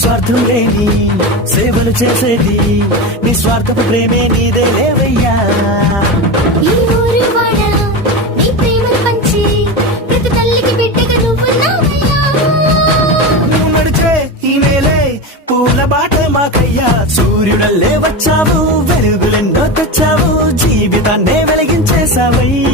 స్వార్థం లేని సేవలు చేసేది నిస్వార్థపు ప్రేమే నీదే లేవయ్యా. ఈ ఊరు వాడ నీ ప్రేమను పంచి ప్రతి తల్లికి బిడ్డగా నువ్వున్నావయ్యా. నువ్వు నడిచే ఈ నేలే పూల బాట మాకయ్యా. సూర్యుడల్లే వచ్చావు, వెలుగులెన్నో తెచ్చావు, జీవితాన్నే వెలిగించేశావయ్యా.